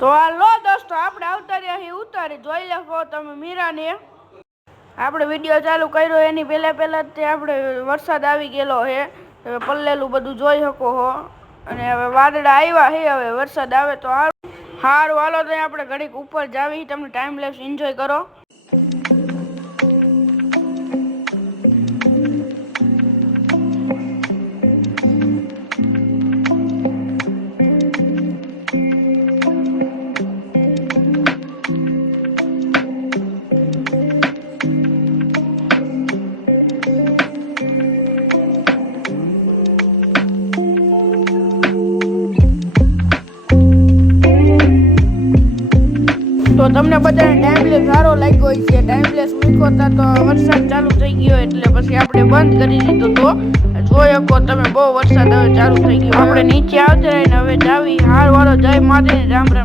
તો હાલો દોસ્તો આપણે આવતા રહ્યા છીએ ઉતારી જોઈ લેખો તમે મીરાને આપણે વિડીયો ચાલુ કર્યો એની પહેલા જ આપણે વરસાદ આવી ગયેલો છે હવે પલ્લેલું બધું જોઈ શકો હો અને હવે વાદળા આવ્યા છે હવે વરસાદ આવે તો હારું હાલો તો આપણે ઘડીક ઉપર જાવી તમને ટાઈમ લેપ્સ એન્જોય કરો। તો તમને બધાને ટાઈમલેસ સારો લાગ્યો છે। ટાઈમલેસ મૂક્યો હતા તો વરસાદ ચાલુ થઈ ગયો એટલે પછી આપણે બંધ કરી દીધો તો જોઈ શકો તમે બહુ વરસાદ હવે ચાલુ થઈ ગયો। આપણે નીચે આવતા રહીને હવે જાવી હાર વાળો જય માતાજી રામ રામ।